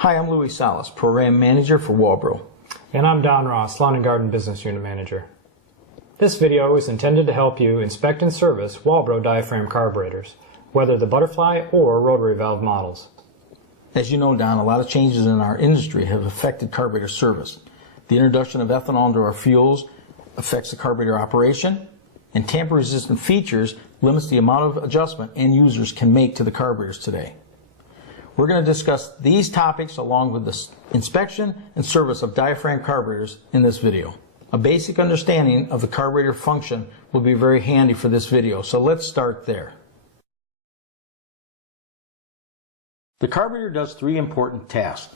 Hi, I'm Louis Salas, Program Manager for Walbro. And I'm Don Ross, Lawn and Garden Business Unit Manager. This video is intended to help you inspect and service Walbro diaphragm carburetors, whether the butterfly or rotary valve models. As you know, Don, a lot of changes in our industry have affected carburetor service. The introduction of ethanol into our fuels affects the carburetor operation, and tamper-resistant features limits the amount of adjustment end users can make to the carburetors today. We're going to discuss these topics along with the inspection and service of diaphragm carburetors in this video. A basic understanding of the carburetor function will be very handy for this video, so let's start there. The carburetor does three important tasks.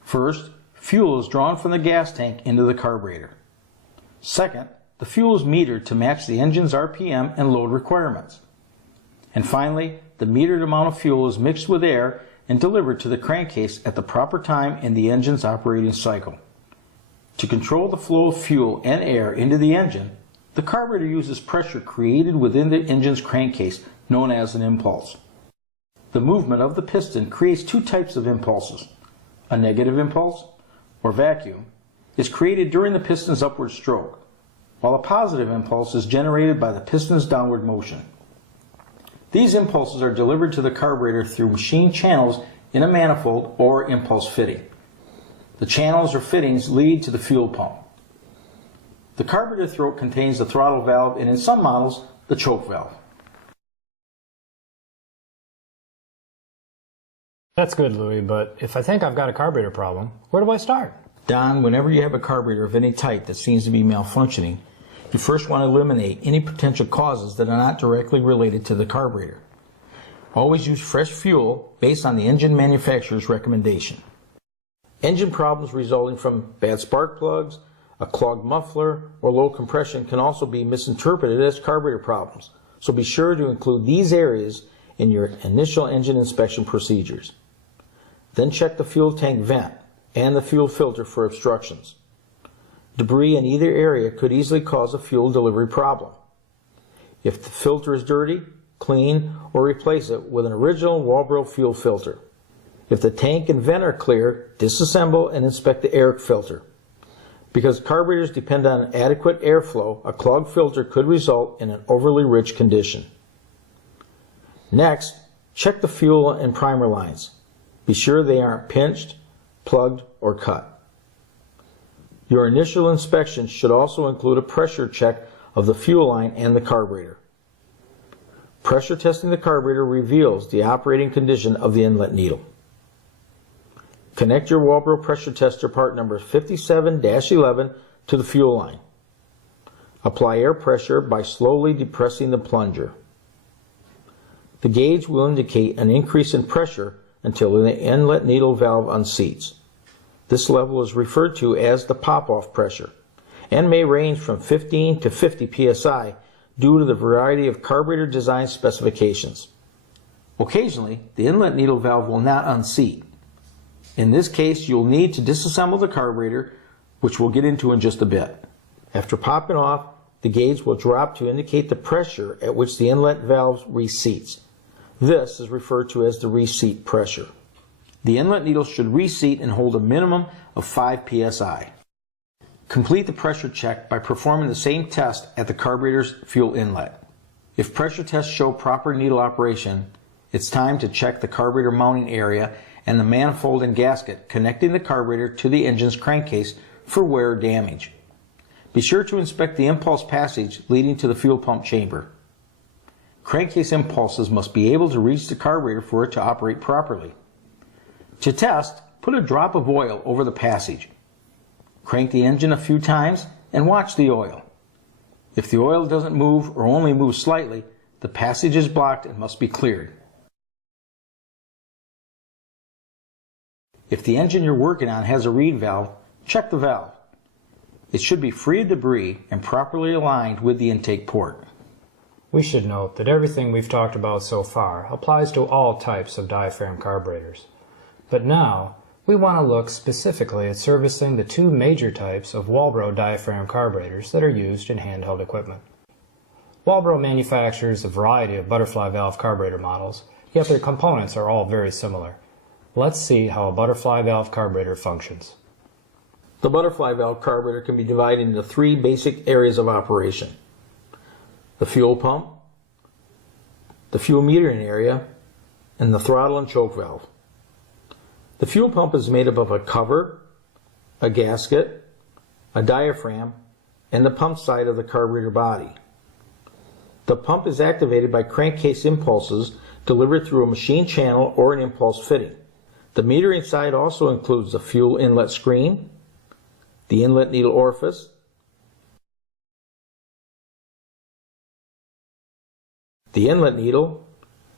First, fuel is drawn from the gas tank into the carburetor. Second, the fuel is metered to match the engine's RPM and load requirements. And finally, the metered amount of fuel is mixed with air and delivered to the crankcase at the proper time in the engine's operating cycle. To control the flow of fuel and air into the engine, the carburetor uses pressure created within the engine's crankcase, known as an impulse. The movement of the piston creates two types of impulses. A negative impulse, or vacuum, is created during the piston's upward stroke, while a positive impulse is generated by the piston's downward motion. These impulses are delivered to the carburetor through machine channels in a manifold or impulse fitting. The channels or fittings lead to the fuel pump. The carburetor throat contains the throttle valve and, in some models, the choke valve. That's good, Louis, but if I think I've got a carburetor problem, where do I start? Don, whenever you have a carburetor of any type that seems to be malfunctioning, you first want to eliminate any potential causes that are not directly related to the carburetor. Always use fresh fuel based on the engine manufacturer's recommendation. Engine problems resulting from bad spark plugs, a clogged muffler, or low compression can also be misinterpreted as carburetor problems, so be sure to include these areas in your initial engine inspection procedures. Then check the fuel tank vent and the fuel filter for obstructions. Debris in either area could easily cause a fuel delivery problem. If the filter is dirty, clean or replace it with an original Walbro fuel filter. If the tank and vent are clear, disassemble and inspect the air filter. Because carburetors depend on adequate airflow, a clogged filter could result in an overly rich condition. Next, check the fuel and primer lines. Be sure they aren't pinched, plugged, or cut. Your initial inspection should also include a pressure check of the fuel line and the carburetor. Pressure testing the carburetor reveals the operating condition of the inlet needle. Connect your Walbro pressure tester part number 57-11 to the fuel line. Apply air pressure by slowly depressing the plunger. The gauge will indicate an increase in pressure until the inlet needle valve unseats. This level is referred to as the pop-off pressure and may range from 15 to 50 psi due to the variety of carburetor design specifications. Occasionally, the inlet needle valve will not unseat. In this case, you'll need to disassemble the carburetor, which we'll get into in just a bit. After popping off, the gauge will drop to indicate the pressure at which the inlet valve reseats. This is referred to as the reseat pressure. The inlet needle should reseat and hold a minimum of 5 psi. Complete the pressure check by performing the same test at the carburetor's fuel inlet. If pressure tests show proper needle operation, it's time to check the carburetor mounting area and the manifold and gasket connecting the carburetor to the engine's crankcase for wear or damage. Be sure to inspect the impulse passage leading to the fuel pump chamber. Crankcase impulses must be able to reach the carburetor for it to operate properly. To test, put a drop of oil over the passage. Crank the engine a few times and watch the oil. If the oil doesn't move or only moves slightly, the passage is blocked and must be cleared. If the engine you're working on has a reed valve, check the valve. It should be free of debris and properly aligned with the intake port. We should note that everything we've talked about so far applies to all types of diaphragm carburetors. But now, we want to look specifically at servicing the two major types of Walbro diaphragm carburetors that are used in handheld equipment. Walbro manufactures a variety of butterfly valve carburetor models, yet their components are all very similar. let's see how a butterfly valve carburetor functions. The butterfly valve carburetor can be divided into three basic areas of operation: the fuel pump, the fuel metering area, and the throttle and choke valve. The fuel pump is made up of a cover, a gasket, a diaphragm, and the pump side of the carburetor body. The pump is activated by crankcase impulses delivered through a machine channel or an impulse fitting. The metering side also includes the fuel inlet screen, the inlet needle orifice, the inlet needle,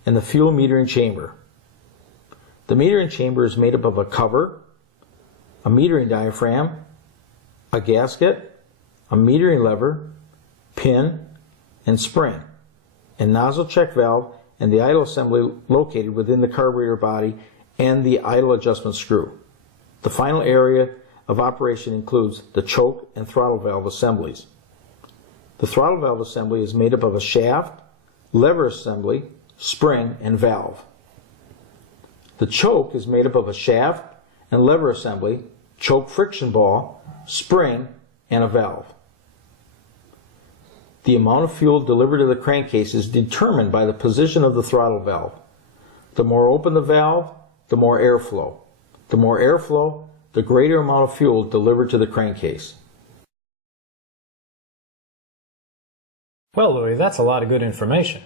and the fuel metering chamber. The metering chamber is made up of a cover, a metering diaphragm, a gasket, a metering lever, pin, and spring, and nozzle check valve and the idle assembly located within the carburetor body and the idle adjustment screw. The final area of operation includes the choke and throttle valve assemblies. The throttle valve assembly is made up of a shaft, lever assembly, spring, and valve. The choke is made up of a shaft and lever assembly, choke friction ball, spring, and a valve. The amount of fuel delivered to the crankcase is determined by the position of the throttle valve. The more open the valve, the more airflow. The more airflow, the greater amount of fuel delivered to the crankcase. Well, Louis, that's a lot of good information.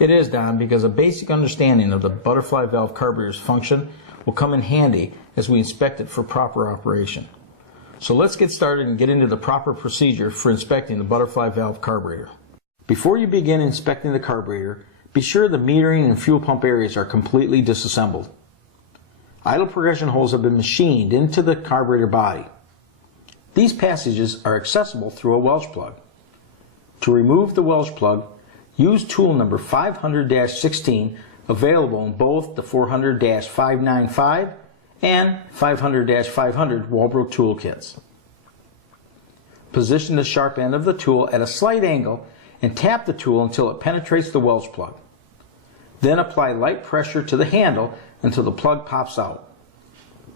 It is, Don, because a basic understanding of the butterfly valve carburetor's function will come in handy as we inspect it for proper operation. So let's get started and get into the proper procedure for inspecting the butterfly valve carburetor. Before you begin inspecting the carburetor, be sure the metering and fuel pump areas are completely disassembled. Idle progression holes have been machined into the carburetor body. These passages are accessible through a Welsh plug. To remove the Welsh plug, use tool number 500-16, available in both the 400-595 and 500-500 Walbro tool kits. Position the sharp end of the tool at a slight angle and tap the tool until it penetrates the Welsh plug. Then apply light pressure to the handle until the plug pops out.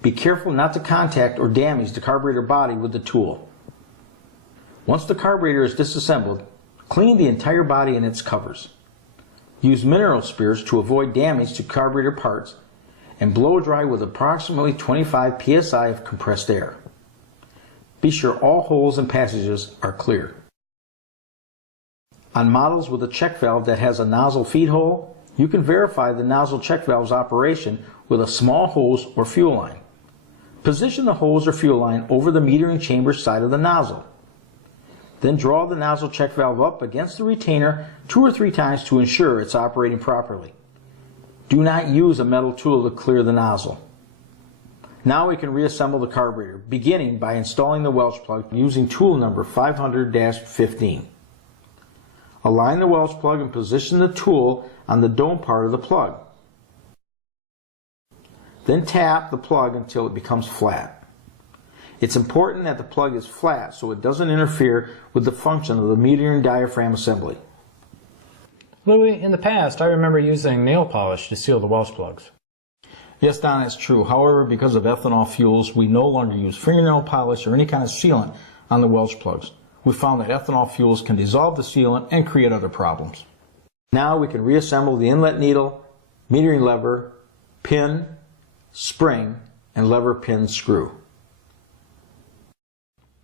Be careful not to contact or damage the carburetor body with the tool. Once the carburetor is disassembled, clean the entire body and its covers. Use mineral spirits to avoid damage to carburetor parts and blow dry with approximately 25 psi of compressed air. Be sure all holes and passages are clear. On models with a check valve that has a nozzle feed hole, you can verify the nozzle check valve's operation with a small hose or fuel line. Position the hose or fuel line over the metering chamber side of the nozzle. Then draw the nozzle check valve up against the retainer 2 or 3 times to ensure it's operating properly. Do not use a metal tool to clear the nozzle. Now we can reassemble the carburetor, beginning by installing the Welsh plug using tool number 500-15. Align the Welsh plug and position the tool on the dome part of the plug. Then tap the plug until it becomes flat. It's important that the plug is flat so it doesn't interfere with the function of the metering diaphragm assembly. Louis, in the past, I remember using nail polish to seal the Welsh plugs. Yes, Don, it's true. However, because of ethanol fuels, we no longer use fingernail polish or any kind of sealant on the Welsh plugs. We found that ethanol fuels can dissolve the sealant and create other problems. Now we can reassemble the inlet needle, metering lever, pin, spring, and lever pin screw.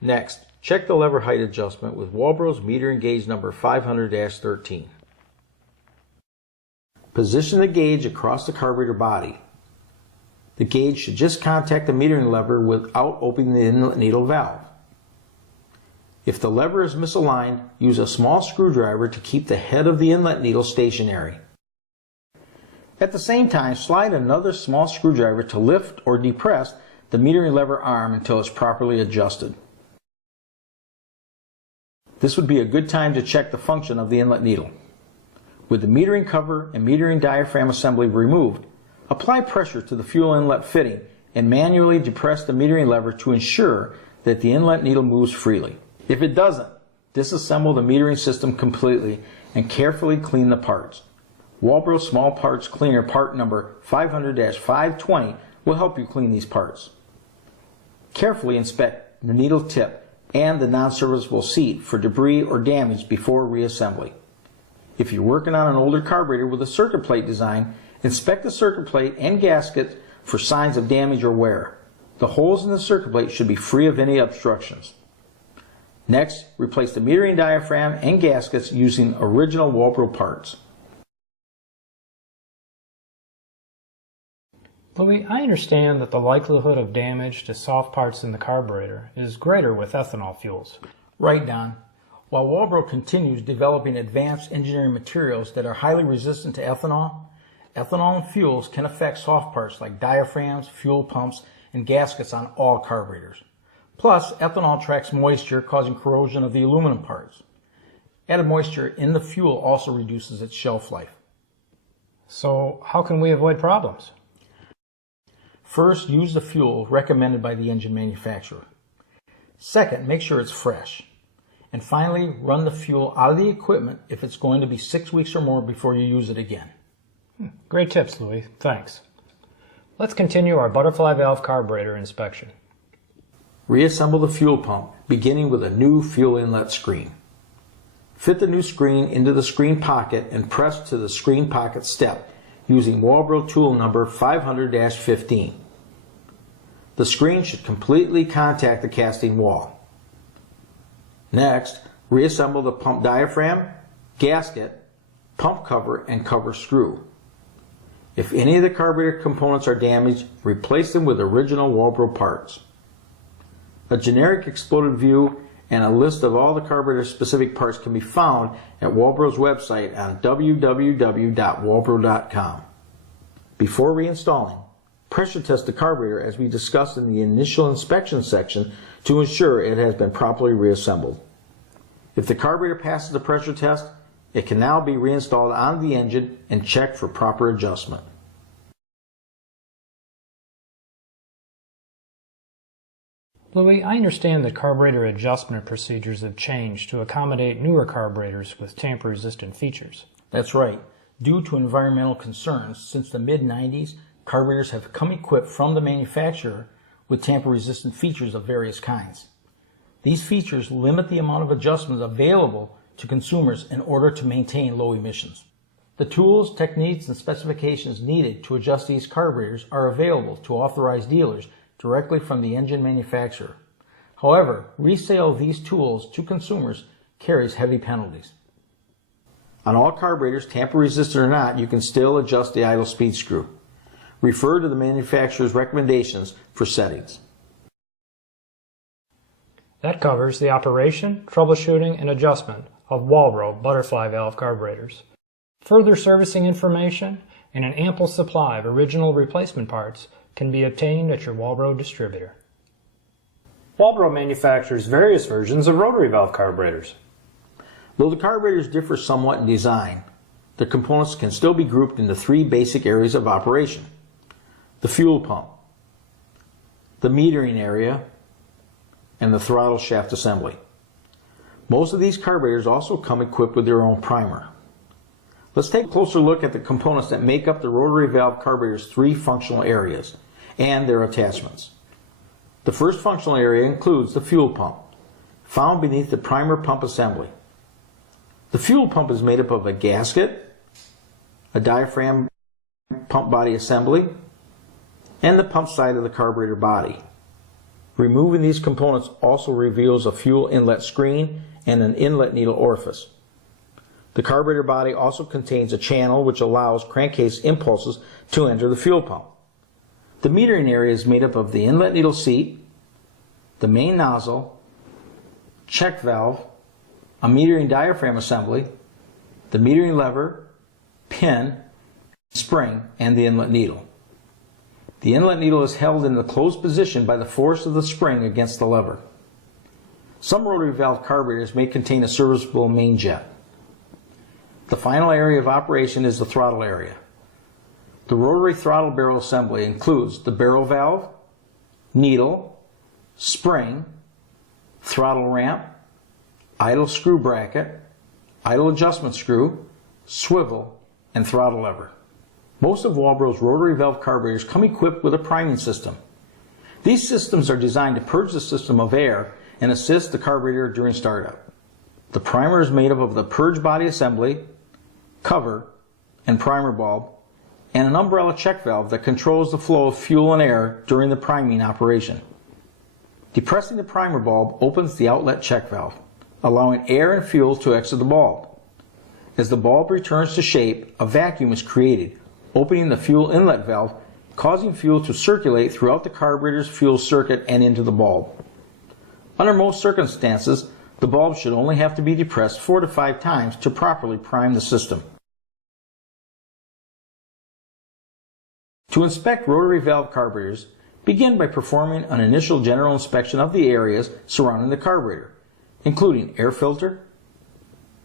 Next, check the lever height adjustment with Walbro's metering gauge number 500-13. Position the gauge across the carburetor body. The gauge should just contact the metering lever without opening the inlet needle valve. If the lever is misaligned, use a small screwdriver to keep the head of the inlet needle stationary. At the same time, slide another small screwdriver to lift or depress the metering lever arm until it's properly adjusted. This would be a good time to check the function of the inlet needle. With the metering cover and metering diaphragm assembly removed, apply pressure to the fuel inlet fitting and manually depress the metering lever to ensure that the inlet needle moves freely. If it doesn't, disassemble the metering system completely and carefully clean the parts. Walbro Small Parts Cleaner part number 500-520 will help you clean these parts. Carefully inspect the needle tip and the non-serviceable seat for debris or damage before reassembly. If you're working on an older carburetor with a circuit plate design, inspect the circuit plate and gasket for signs of damage or wear. The holes in the circuit plate should be free of any obstructions. Next, replace the metering diaphragm and gaskets using original Walbro parts. Louis, I understand that the likelihood of damage to soft parts in the carburetor is greater with ethanol fuels. Right, Don. While Walbro continues developing advanced engineering materials that are highly resistant to ethanol, ethanol and fuels can affect soft parts like diaphragms, fuel pumps, and gaskets on all carburetors. Plus, ethanol tracks moisture, causing corrosion of the aluminum parts. Added moisture in the fuel also reduces its shelf life. So, how can we avoid problems? First, use the fuel recommended by the engine manufacturer. Second, make sure it's fresh. And finally, run the fuel out of the equipment if it's going to be 6 weeks or more before you use it again. Great tips, Louis. Thanks. Let's continue our butterfly valve carburetor inspection. Reassemble the fuel pump, beginning with a new fuel inlet screen. Fit the new screen into the screen pocket and press to the screen pocket step using Walbro tool number 500-15. The screen should completely contact the casting wall. Next, reassemble the pump diaphragm, gasket, pump cover, and cover screw. If any of the carburetor components are damaged, replace them with original Walbro parts. A generic exploded view and a list of all the carburetor specific parts can be found at Walbro's website on www.walbro.com. Before reinstalling, pressure test the carburetor as we discussed in the initial inspection section to ensure it has been properly reassembled. If the carburetor passes the pressure test, it can now be reinstalled on the engine and checked for proper adjustment. Louis, I understand that carburetor adjustment procedures have changed to accommodate newer carburetors with tamper-resistant features. That's right. Due to environmental concerns, since the mid-90s, carburetors have come equipped from the manufacturer with tamper-resistant features of various kinds. These features limit the amount of adjustments available to consumers in order to maintain low emissions. The tools, techniques, and specifications needed to adjust these carburetors are available to authorized dealers directly from the engine manufacturer. However, resale of these tools to consumers carries heavy penalties. On all carburetors, tamper-resistant or not, you can still adjust the idle speed screw. Refer to the manufacturer's recommendations for settings. That covers the operation, troubleshooting, and adjustment of Walbro butterfly valve carburetors. Further servicing information and an ample supply of original replacement parts can be obtained at your Walbro distributor. Walbro manufactures various versions of rotary valve carburetors. Though the carburetors differ somewhat in design, the components can still be grouped into three basic areas of operation: the fuel pump, the metering area, and the throttle shaft assembly. Most of these carburetors also come equipped with their own primer. Let's take a closer look at the components that make up the rotary valve carburetor's three functional areas and their attachments. The first functional area includes the fuel pump, found beneath the primer pump assembly. The fuel pump is made up of a gasket, a diaphragm pump body assembly, and the pump side of the carburetor body. Removing these components also reveals a fuel inlet screen and an inlet needle orifice. The carburetor body also contains a channel which allows crankcase impulses to enter the fuel pump. The metering area is made up of the inlet needle seat, the main nozzle, check valve, a metering diaphragm assembly, the metering lever, pin, spring, and the inlet needle. The inlet needle is held in the closed position by the force of the spring against the lever. Some rotary valve carburetors may contain a serviceable main jet. The final area of operation is the throttle area. The rotary throttle barrel assembly includes the barrel valve, needle, spring, throttle ramp, idle screw bracket, idle adjustment screw, swivel, and throttle lever. Most of Walbro's rotary valve carburetors come equipped with a priming system. These systems are designed to purge the system of air and assist the carburetor during startup. The primer is made up of the purge body assembly, cover, and primer bulb, and an umbrella check valve that controls the flow of fuel and air during the priming operation. Depressing the primer bulb opens the outlet check valve, allowing air and fuel to exit the bulb. As the bulb returns to shape, a vacuum is created, opening the fuel inlet valve, causing fuel to circulate throughout the carburetor's fuel circuit and into the bulb. Under most circumstances, the bulb should only have to be depressed 4 to 5 times to properly prime the system. To inspect rotary valve carburetors, begin by performing an initial general inspection of the areas surrounding the carburetor, including air filter,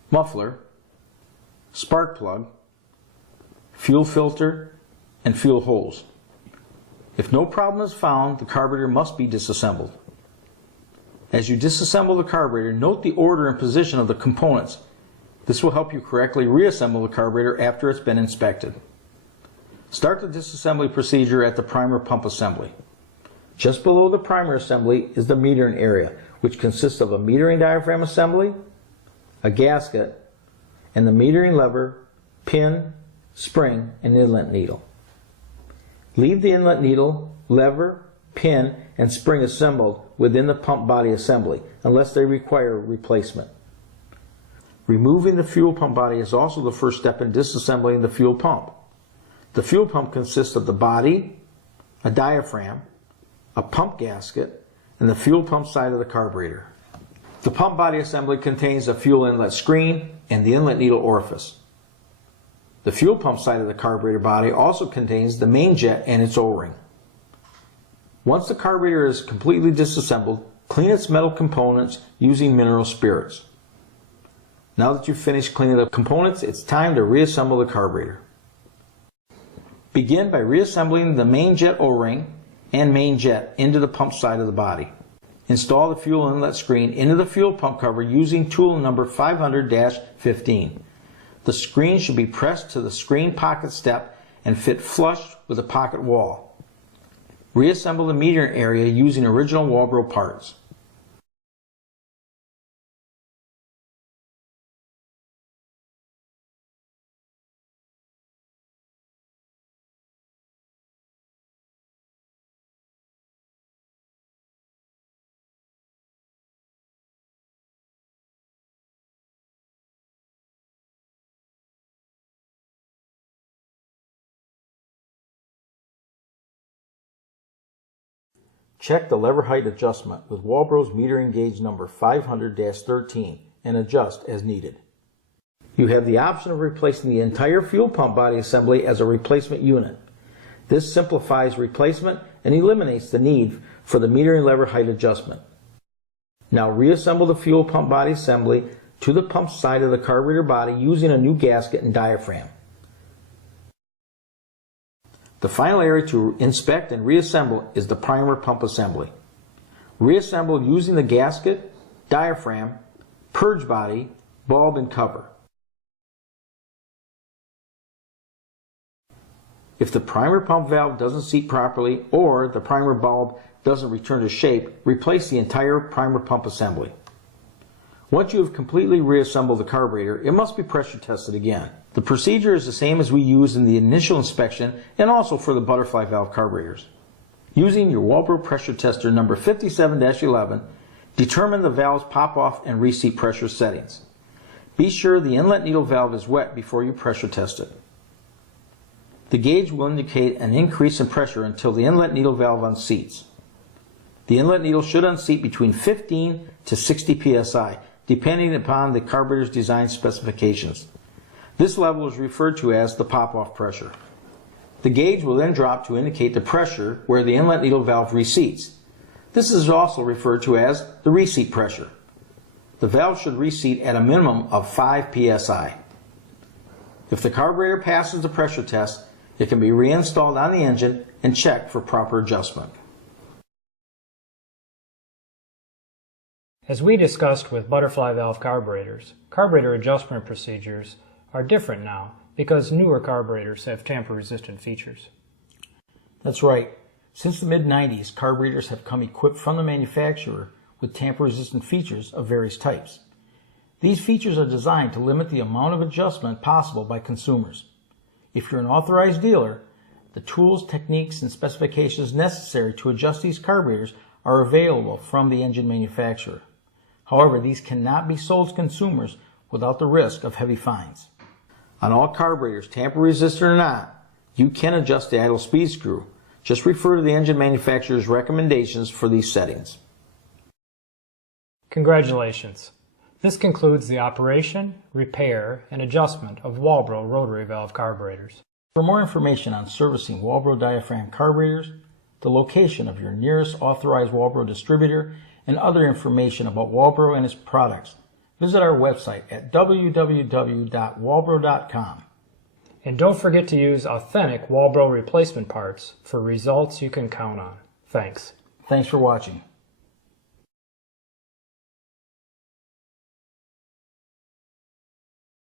muffler, spark plug, fuel filter, and fuel hose. If no problem is found, the carburetor must be disassembled. As you disassemble the carburetor, note the order and position of the components. This will help you correctly reassemble the carburetor after it's been inspected. Start the disassembly procedure at the primer pump assembly. Just below the primer assembly is the metering area, which consists of a metering diaphragm assembly, a gasket, and the metering lever, pin, spring, and inlet needle. Leave the inlet needle, lever, pin, and spring assembled within the pump body assembly, unless they require replacement. Removing the fuel pump body is also the first step in disassembling the fuel pump. The fuel pump consists of the body, a diaphragm, a pump gasket, and the fuel pump side of the carburetor. The pump body assembly contains a fuel inlet screen and the inlet needle orifice. The fuel pump side of the carburetor body also contains the main jet and its O-ring. Once the carburetor is completely disassembled, clean its metal components using mineral spirits. Now that you've finished cleaning the components, it's time to reassemble the carburetor. Begin by reassembling the main jet O-ring and main jet into the pump side of the body. Install the fuel inlet screen into the fuel pump cover using tool number 500-15. The screen should be pressed to the screen pocket step and fit flush with the pocket wall. Reassemble the metering area using original Walbro parts. Check the lever height adjustment with Walbro's metering gauge number 500-13 and adjust as needed. You have the option of replacing the entire fuel pump body assembly as a replacement unit. This simplifies replacement and eliminates the need for the metering lever height adjustment. Now reassemble the fuel pump body assembly to the pump side of the carburetor body using a new gasket and diaphragm. The final area to inspect and reassemble is the primer pump assembly. Reassemble using the gasket, diaphragm, purge body, bulb, and cover. If the primer pump valve doesn't seat properly or the primer bulb doesn't return to shape, replace the entire primer pump assembly. Once you have completely reassembled the carburetor, it must be pressure tested again. The procedure is the same as we used in the initial inspection and also for the butterfly valve carburetors. Using your Walbro pressure tester number 57-11, determine the valve's pop-off and reseat pressure settings. Be sure the inlet needle valve is wet before you pressure test it. The gauge will indicate an increase in pressure until the inlet needle valve unseats. The inlet needle should unseat between 15 to 60 psi, depending upon the carburetor's design specifications. This level is referred to as the pop-off pressure. The gauge will then drop to indicate the pressure where the inlet needle valve reseats. This is also referred to as the reseat pressure. The valve should reseat at a minimum of 5 psi. If the carburetor passes the pressure test, it can be reinstalled on the engine and checked for proper adjustment. As we discussed with butterfly valve carburetors, carburetor adjustment procedures are different now because newer carburetors have tamper-resistant features. That's right. Since the mid-90s, carburetors have come equipped from the manufacturer with tamper-resistant features of various types. These features are designed to limit the amount of adjustment possible by consumers. If you're an authorized dealer, the tools, techniques, and specifications necessary to adjust these carburetors are available from the engine manufacturer. However, these cannot be sold to consumers without the risk of heavy fines. On all carburetors, tamper-resistant or not, you can adjust the idle speed screw. Just refer to the engine manufacturer's recommendations for these settings. Congratulations! This concludes the operation, repair, and adjustment of Walbro rotary valve carburetors. For more information on servicing Walbro diaphragm carburetors, the location of your nearest authorized Walbro distributor, and other information about Walbro and its products, visit our website at www.walbro.com. And don't forget to use authentic Walbro replacement parts for results you can count on. Thanks. Thanks for watching.